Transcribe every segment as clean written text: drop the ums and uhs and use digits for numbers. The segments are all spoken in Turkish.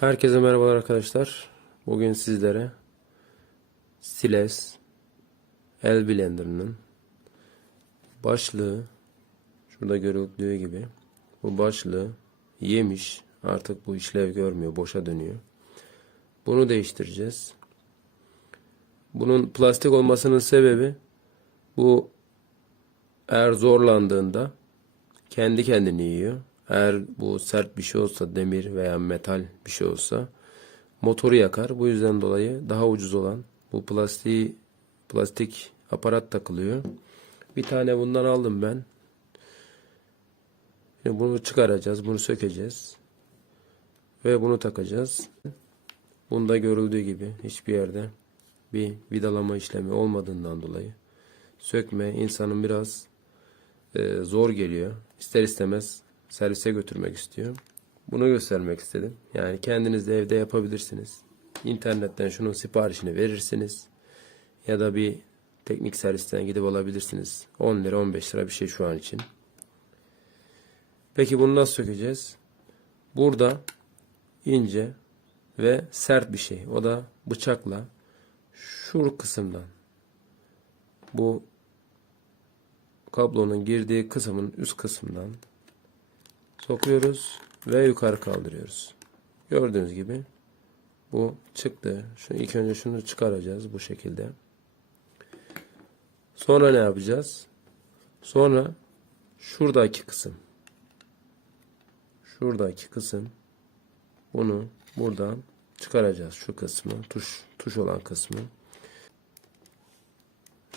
Herkese merhabalar arkadaşlar. Bugün sizlere Stiles El Blender'ının başlığı, şurada görüldüğü gibi bu başlığı yemiş, artık bu işlev görmüyor, boşa dönüyor. Bunu değiştireceğiz. Bunun plastik olmasının sebebi, bu eğer zorlandığında kendi kendini yiyor. Eğer bu sert bir şey olsa, demir veya metal bir şey olsa motoru yakar. Bu yüzden dolayı daha ucuz olan bu plastik aparat takılıyor. Bir tane bundan aldım ben. Şimdi bunu çıkaracağız, bunu sökeceğiz ve bunu takacağız. Bunda görüldüğü gibi hiçbir yerde bir vidalama işlemi olmadığından dolayı sökme insanın biraz zor geliyor. İster istemez servise götürmek istiyor. Bunu göstermek istedim. Yani kendiniz de evde yapabilirsiniz. İnternetten şunun siparişini verirsiniz. Ya da bir teknik servisten gidip alabilirsiniz. 10 lira 15 lira bir şey şu an için. Peki bunu nasıl sökeceğiz? Burada ince ve sert bir şey. O da bıçakla şu kısımdan, bu kablonun girdiği kısmın üst kısmından sokuyoruz ve yukarı kaldırıyoruz. Gördüğünüz gibi bu çıktı. İlk önce şunu çıkaracağız bu şekilde. Sonra ne yapacağız? Sonra şuradaki kısım bunu buradan çıkaracağız. Şu kısmı, tuş olan kısmı.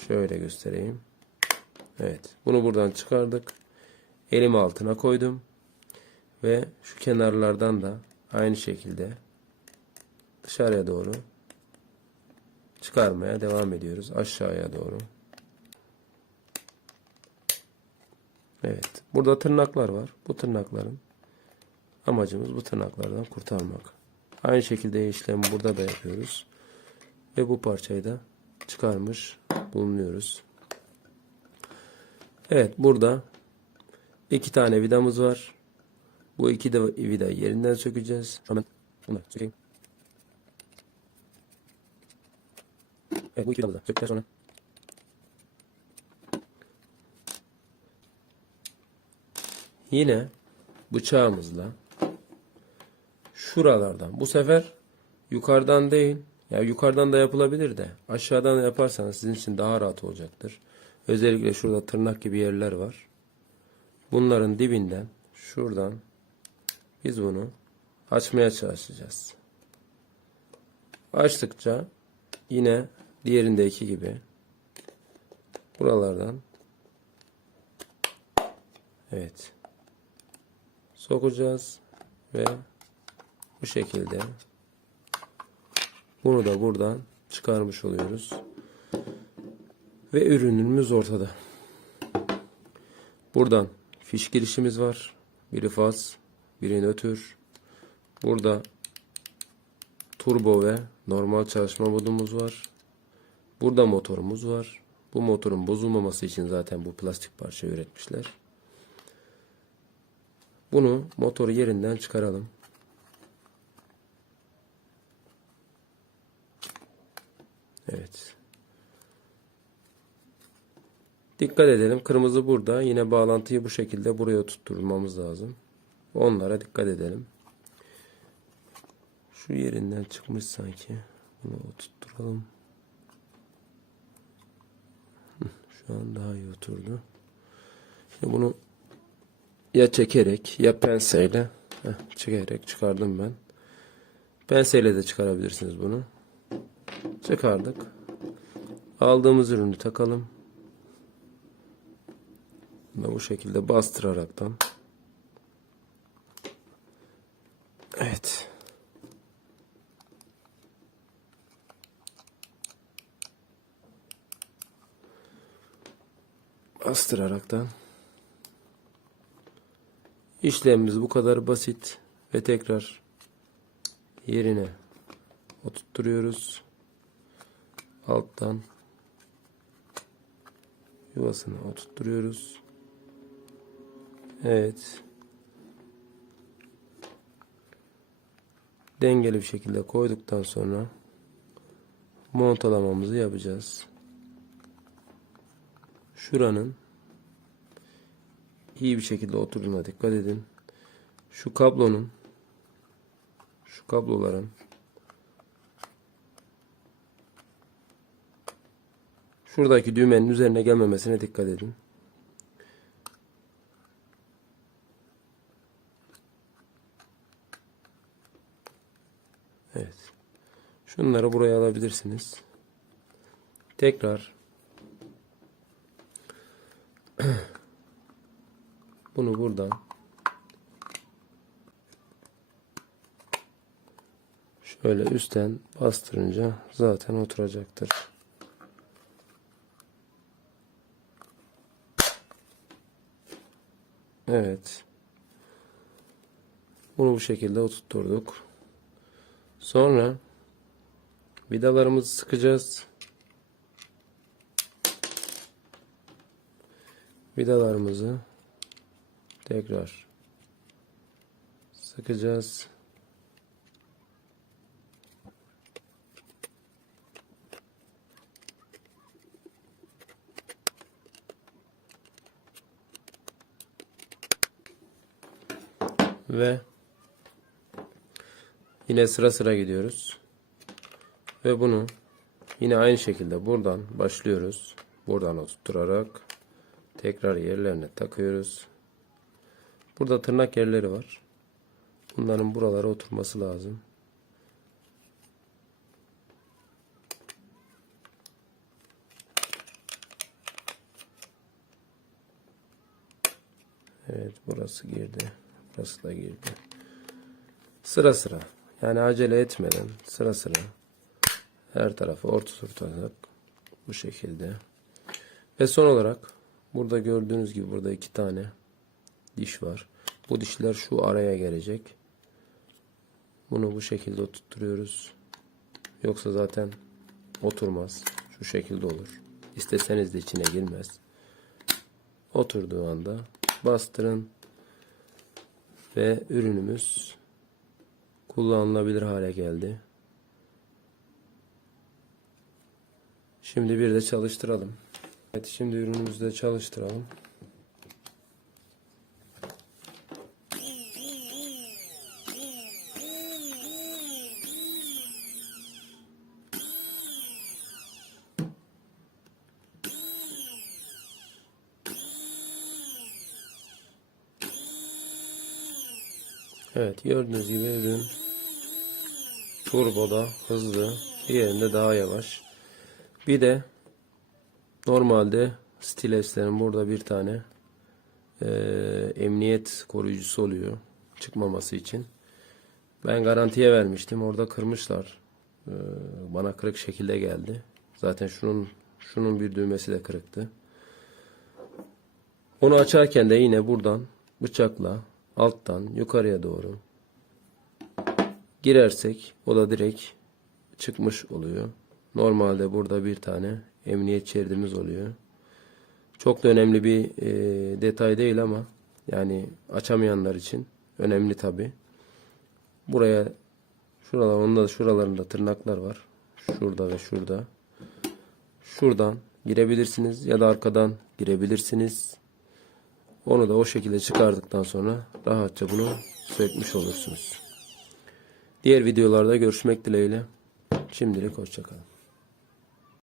Şöyle göstereyim. Evet, bunu buradan çıkardık. Elimi altına koydum ve şu kenarlardan da aynı şekilde dışarıya doğru çıkarmaya devam ediyoruz. Aşağıya doğru. Evet. Burada tırnaklar var. Bu tırnakların amacımız bu tırnaklardan kurtarmak. Aynı şekilde işlemi burada da yapıyoruz. Ve bu parçayı da çıkarmış bulunuyoruz. Evet. Burada iki tane vidamız var. Bu iki de vidayı yerinden sökeceğiz. Hemen bunu sökeyim. Evet, bu iki vidamızı da söktükten sonra yine bıçağımızla şuralardan, bu sefer yukarıdan değil, ya yukarıdan da yapılabilir de aşağıdan da yaparsanız sizin için daha rahat olacaktır. Özellikle şurada tırnak gibi yerler var. Bunların dibinden, şuradan biz bunu açmaya çalışacağız. Açtıkça yine diğerindeki gibi buralardan evet sokacağız ve bu şekilde bunu da buradan çıkarmış oluyoruz. Ve ürünümüz ortada. Buradan fiş girişimiz var. Biri faz, biri nötr. Burada turbo ve normal çalışma modumuz var. Burada motorumuz var. Bu motorun bozulmaması için zaten bu plastik parça üretmişler. Bunu motoru yerinden çıkaralım. Evet. Dikkat edelim. Kırmızı burada. Yine bağlantıyı bu şekilde buraya tutturmamız lazım. Onlara dikkat edelim. Şu yerinden çıkmış sanki. Bunu oturtturalım. Şu an daha iyi oturdu. Şimdi bunu ya çekerek ya penseyle çekerek çıkardım ben. Penseyle de çıkarabilirsiniz bunu. Çıkardık. Aldığımız ürünü takalım. Bunu bu şekilde bastıraraktan. Evet. Bastıraraktan. İşlemimiz bu kadar basit ve tekrar yerine oturtturuyoruz. Alttan yuvasını oturtturuyoruz. Evet. dengeli bir şekilde koyduktan sonra montalamamızı yapacağız. Şuranın iyi bir şekilde oturduğuna dikkat edin. Şu kabloların şuradaki düğmenin üzerine gelmemesine dikkat edin. Evet. Şunları buraya alabilirsiniz. Tekrar bunu buradan şöyle üstten bastırınca zaten oturacaktır. Evet. Bunu bu şekilde oturtturduk. Sonra vidalarımızı sıkacağız. Vidalarımızı tekrar sıkacağız. Ve yine sıra sıra gidiyoruz. Ve bunu yine aynı şekilde buradan başlıyoruz. Buradan oturtarak tekrar yerlerine takıyoruz. Burada tırnak yerleri var. Bunların buralara oturması lazım. Evet, burası girdi. Burası da girdi. Sıra sıra. Yani acele etmeden sıra sıra her tarafı oturtarak bu şekilde. Ve son olarak burada gördüğünüz gibi burada 2 tane diş var. Bu dişler şu araya gelecek. Bunu bu şekilde oturtuyoruz. Yoksa zaten oturmaz. Şu şekilde olur. İsteseniz de içine girmez. Oturduğu anda bastırın ve ürünümüz kullanılabilir hale geldi. Şimdi bir de çalıştıralım. Evet, şimdi ürünümüzü de çalıştıralım. Evet, gördüğünüz gibi ürün turboda hızlı, diğerinde daha yavaş. Bir de normalde stileslerin burada bir tane emniyet koruyucusu oluyor çıkmaması için. Ben garantiye vermiştim. Orada kırmışlar. Bana kırık şekilde geldi. Zaten şunun bir düğmesi de kırıktı. Onu açarken de yine buradan bıçakla alttan yukarıya doğru girersek o da direkt çıkmış oluyor. Normalde burada bir tane emniyet şeridimiz oluyor. Çok da önemli bir detay değil ama yani açamayanlar için önemli tabi. Buraya şuralarında tırnaklar var. Şurada ve şurada. Şuradan girebilirsiniz ya da arkadan girebilirsiniz. Onu da o şekilde çıkardıktan sonra rahatça bunu sökmüş olursunuz. Diğer videolarda görüşmek dileğiyle. Şimdilik hoşça kalın.